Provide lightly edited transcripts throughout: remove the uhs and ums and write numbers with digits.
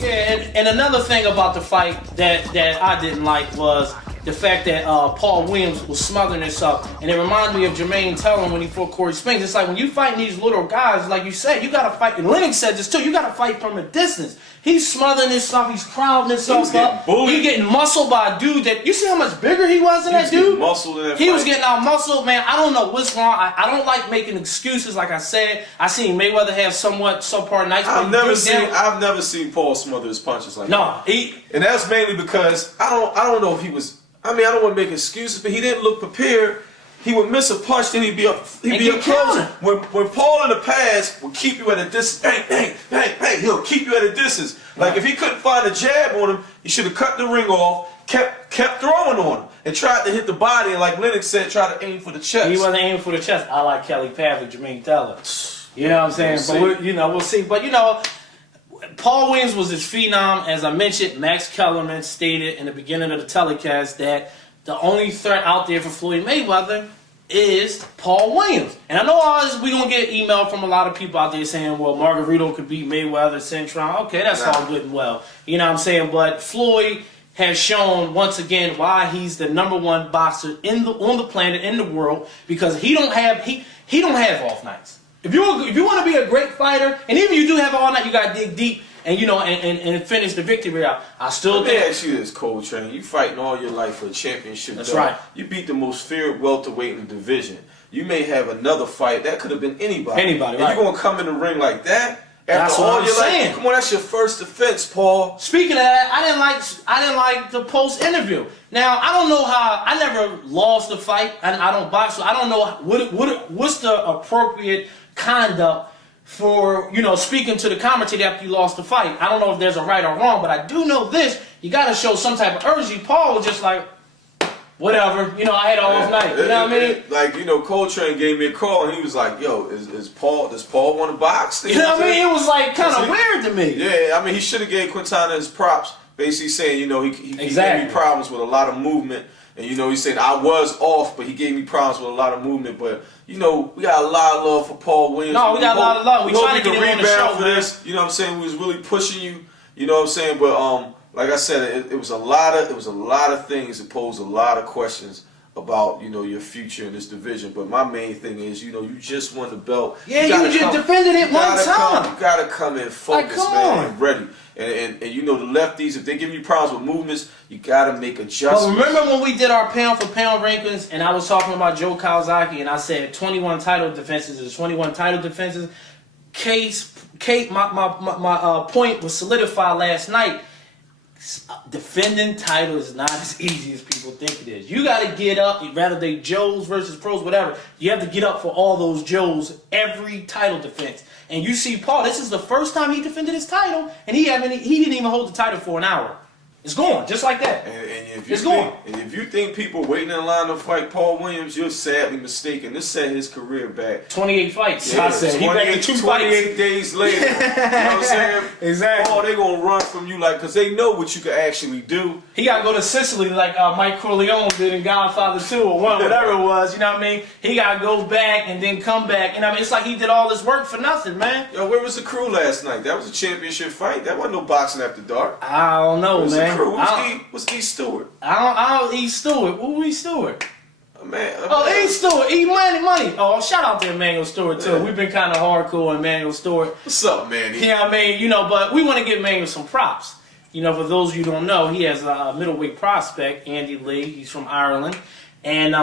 Yeah, and another thing about the fight that I didn't like was the fact that Paul Williams was smothering himself. And it reminded me of Jermaine Taylor when he fought Corey Spinks. It's like when you fight these little guys, like you said, you got to fight. And Lennox said this too, you got to fight from a distance. He's smothering himself, he's crowding himself up. He's getting muscled by a dude that, you see how much bigger he was than that dude? He was getting out muscled, man. I don't know what's wrong. I don't like making excuses, like I said. I seen Mayweather have somewhat subpar nights. I've never seen Paul smother his punches like that. And that's mainly because I don't know if he was. I mean, I don't want to make excuses, but he didn't look prepared. He would miss a punch, then he'd be up close. When Paul in the past would keep you at a distance, bang, he'll keep you at a distance. Like if he couldn't find a jab on him, he should have cut the ring off, kept throwing on him, and tried to hit the body. And like Lennox said, try to aim for the chest. He wasn't aiming for the chest. I like Kelly Pavlik, Jermaine Taylor. You know what I'm saying? But we'll see. But Paul Williams was his phenom. As I mentioned, Max Kellerman stated in the beginning of the telecast that the only threat out there for Floyd Mayweather is Paul Williams. And I know we're going to get email from a lot of people out there saying, well, Margarito could beat Mayweather, Centron. Okay, that's all good and well. You know what I'm saying? But Floyd has shown once again why he's the #1 boxer on the planet, in the world, because he don't have off nights. If you want to be a great fighter, and even if you do have all night, you got to dig deep and and finish the victory out. Let me ask you this, Coltrane. You fighting all your life for a championship. That's right. You beat the most feared welterweight in the division. You may have another fight that could have been anybody. Anybody, and right? you're gonna come in the ring like that? That's what I'm saying. Come on, that's your first defense, Paul. Speaking of that, I didn't like the post interview. Now I don't know how. I never lost the fight, and I don't box, so I don't know what's the appropriate conduct for speaking to the commentator after you lost the fight. I don't know if there's a right or wrong, but I do know this: you got to show some type of urgency. Paul was just like, whatever, I had an off night. You know what I mean? Like, Coltrane gave me a call and he was like, yo, does Paul want to box? You know what I mean? It was like kind of weird to me. Yeah, I mean, he should have gave Quintana his props, basically saying, he gave me problems with a lot of movement. And, he said, I was off, but he gave me problems with a lot of movement. But, we got a lot of love for Paul Williams. No, we got a lot of love. We trying to get him on the show, for this. You know what I'm saying? We was really pushing you. You know what I'm saying? But, like I said, it was a lot of things. It posed a lot of questions about your future in this division. But my main thing is you just won the belt. Yeah, you just defended it one time. You gotta come in focused, man, and ready. And the lefties, if they give you problems with movements, you gotta make adjustments. But remember when we did our pound for pound rankings, and I was talking about Joe Kawasaki, and I said 21 title defenses is 21 title defenses. My point was solidified last night. Defending title is not as easy as people think it is. You got to get up, rather they Joes versus pros, whatever. You have to get up for all those Joes every title defense. And you see Paul, this is the first time he defended his title, and he didn't even hold the title for an hour. It's gone, just like that. And if you think people waiting in line to fight Paul Williams, you're sadly mistaken. This set his career back. 28 fights. Yeah, I said. He back in 2 fights. 28 days later. You know what I'm saying? Exactly. Paul, they going to run from you because they know what you can actually do. He got to go to Sicily like Mike Corleone did in Godfather 2 or 1, whatever it was. You know what I mean? He got to go back and then come back. And it's like he did all this work for nothing, man. Yo, where was the crew last night? That was a championship fight. That wasn't no boxing after dark. I don't know, man. What's E Stewart? I don't E Stewart. Who E Stewart? E Stewart. E Money. Oh, shout out to Emmanuel Stewart too. We've been kind of hardcore on Emmanuel Stewart. What's up, Manny? You know what I mean? But we want to give Emmanuel some props. For those of you who don't know, he has a middleweight prospect, Andy Lee. He's from Ireland, and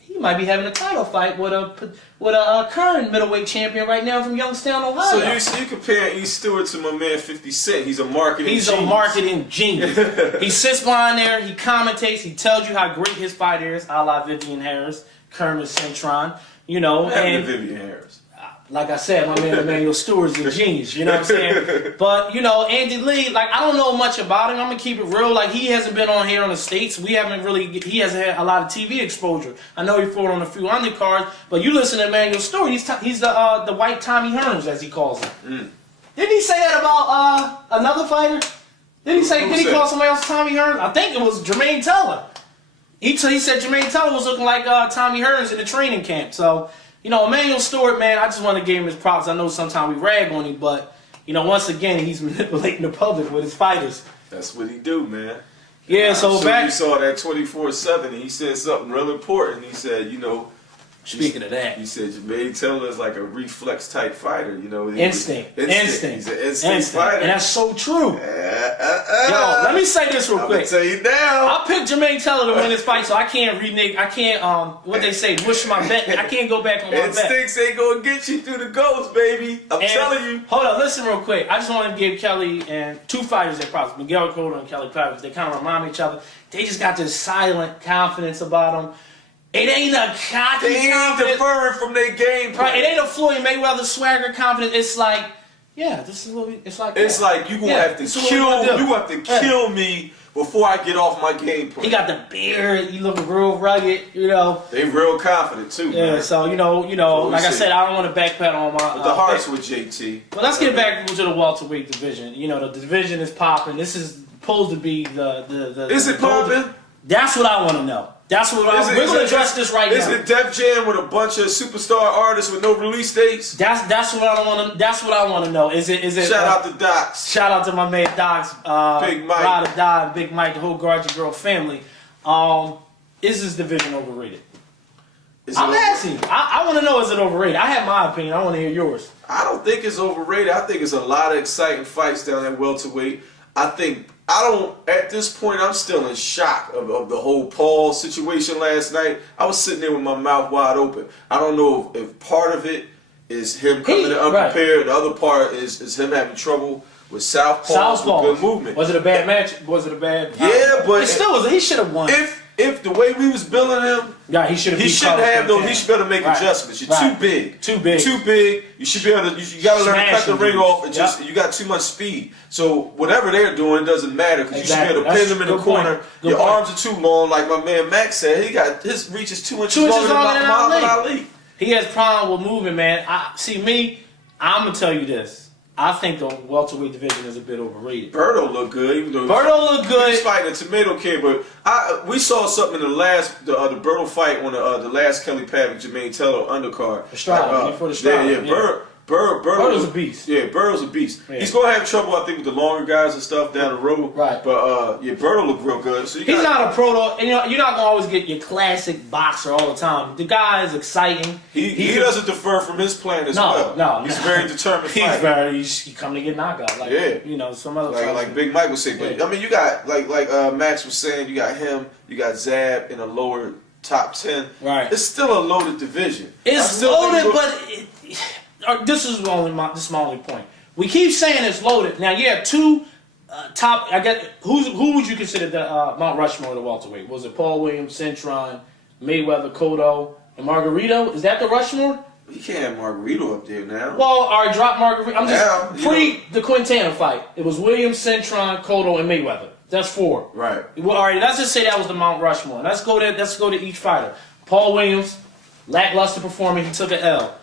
he might be having a title fight with a current middleweight champion right now from Youngstown, Ohio. So you compare E Stewart to my man 50 Cent. He's a marketing genius. He sits behind there, he commentates, he tells you how great his fight is, a la Vivian Harris, Kermit Centron, and Vivian Harris. Like I said, my man Emmanuel Stewart's a genius, you know what I'm saying? But, Andy Lee, I don't know much about him. I'm going to keep it real. He hasn't been on here on the States. He hasn't had a lot of TV exposure. I know he fought on a few undercards, but you listen to Emmanuel Stewart, he's the white Tommy Hearns, as he calls him. Didn't he say that about another fighter? Did he call somebody else Tommy Hearns? I think it was Jermaine Taylor. He said Jermaine Taylor was looking like Tommy Hearns in the training camp, so... Emmanuel Stewart, man, I just want to give him his props. I know sometimes we rag on him, but, once again, he's manipulating the public with his fighters. That's what he do, man. Yeah, so you saw that 24/7, and he said something real important. He said, speaking of that, he said Jermaine Taylor is like a reflex type fighter. Instinct. He's an instinct fighter, and that's so true. Yo, let me say this real quick. I'm gonna tell you now. I picked Jermaine Taylor to win this fight, so I can't renege. I can't what they say, wish my bet. I can't go back on my bet. Instincts ain't gonna get you through the ghost, baby. I'm telling you. Hold on, listen real quick. I just want to give Kelly and two fighters that props, Miguel Cotto and Kelly Pavlovich. They kind of remind each other. They just got this silent confidence about them. It ain't a cocky They ain't deferring from their game plan. Right, it ain't a Floyd Mayweather swagger confidence. It's like, yeah, this is what it's like. It's like you gonna have to kill me before I get off my game plan. He got the beard. He looking real rugged. They real confident too. Yeah, man. So like I said, I don't want to backpedal on my. But the hearts with JT. But let's get back to the welterweight division. The division is popping. This is supposed to be the. Is it popping? That's what I want to know. That's what we're going to address this right now. Is it Def Jam with a bunch of superstar artists with no release dates? That's what I want to. That's what I want to know. Is it? Shout out to Docs. Shout out to my man Docs. Big Mike. Ride or Die, Big Mike, the whole Guard Your Girl family. Is this division overrated? I'm asking. I want to know, is it overrated? I have my opinion. I want to hear yours. I don't think it's overrated. I think it's a lot of exciting fights down at welterweight. At this point, I'm still in shock of the whole Paul situation last night. I was sitting there with my mouth wide open. I don't know if part of it is him coming in unprepared. Right. The other part is him having trouble with southpaws with good movement. Was it a bad match? Was it a bad? Yeah, but it still was. He should have won. If the way we was billing him, yeah, he should have. He shouldn't have no. He should be able to make adjustments. You're too big. Too big. Too big. You should be able to. You got to learn to cut the ring off. And you got too much speed. So whatever they're doing, it doesn't matter because you should be able to pin them in the corner. Your arms are too long, like my man Max said. His reach is 2 inches longer than Muhammad Ali. He has problem with moving, man. I'm gonna tell you this. I think the welterweight division is a bit overrated. Berto looked good, even though Berto looked good. He's fighting a tomato can, but we saw something in the Berto fight on the last Kelly Pavlovich Jermaine Taylor undercard. Before the Strada. Yeah. Berto's a beast. Yeah, Berto's a beast. Yeah. He's gonna have trouble, I think, with the longer guys and stuff down the road. Right. But Berto looked real good. So he's not a proto. And you're not gonna always get your classic boxer all the time. The guy is exciting. He doesn't defer from his plan as well. No, he's a very determined fighter. He's coming to get knocked out. Like, some other like Big Mike would say. But I mean, you got like Max was saying, you got him, you got Zab in a lower top 10. Right. It's still a loaded division. It's loaded, but this is my only point. We keep saying it's loaded. Now you have two top. I get who would you consider the Mount Rushmore of the welterweight? Was it Paul Williams, Cintron, Mayweather, Cotto, and Margarito? Is that the Rushmore? You can't have Margarito up there now. Well, all right, drop Margarito. I'm just the Quintana fight. It was Williams, Cintron, Cotto, and Mayweather. That's 4. Right. Well, all right. Let's just say that was the Mount Rushmore. Let's go to each fighter. Paul Williams, lackluster performance. He took an L.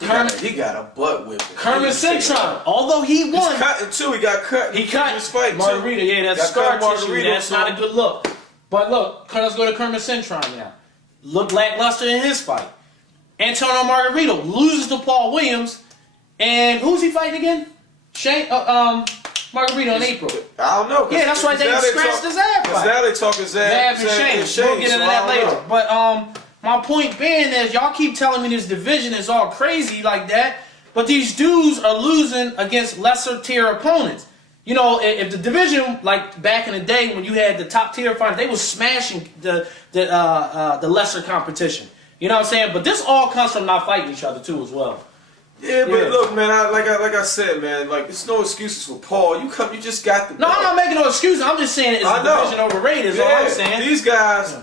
He got a butt whipping. Kermit Cintron, although he won. He's cutting too. He got cut. He cut his fight Margarito. Yeah, that's scar tissue. That's not a good look. But look, let's go to Kermit Cintron now. Looked lackluster in his fight. Antonio Margarito loses to Paul Williams, and who's he fighting again? Margarito in April. I don't know. Yeah, that's right. They scratched his ass. Because now they talking Zab and Shane. We'll get into that later. But my point being is, y'all keep telling me this division is all crazy like that, but these dudes are losing against lesser tier opponents. If the division, like back in the day when you had the top tier fighters, they were smashing the lesser competition. You know what I'm saying? But this all comes from not fighting each other too as well. Yeah, but look, man. Like I said, man. Like it's no excuses for Paul. You just got the. No, I'm not making no excuses. I'm just saying the division overrated. Is all I'm saying.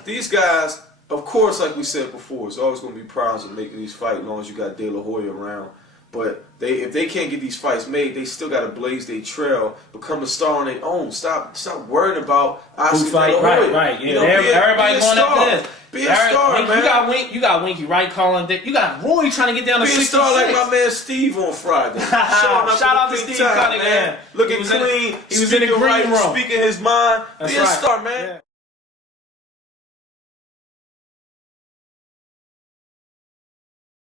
These guys. Of course, like we said before, it's always going to be problems with making these fights as long as you got De La Hoya around. But if they can't get these fights made, they still got to blaze their trail, become a star on their own. Stop worrying about Oscar De La Hoya. Right. Yeah, everybody going after this. Be a star, man. You got Winky Wright calling Dick. You got Roy trying to get down to 66. Be a star like my man Steve on Friday. Shout out to Steve Cunningham. Looking clean. He was in the green room. Speaking his mind. Be a star, man.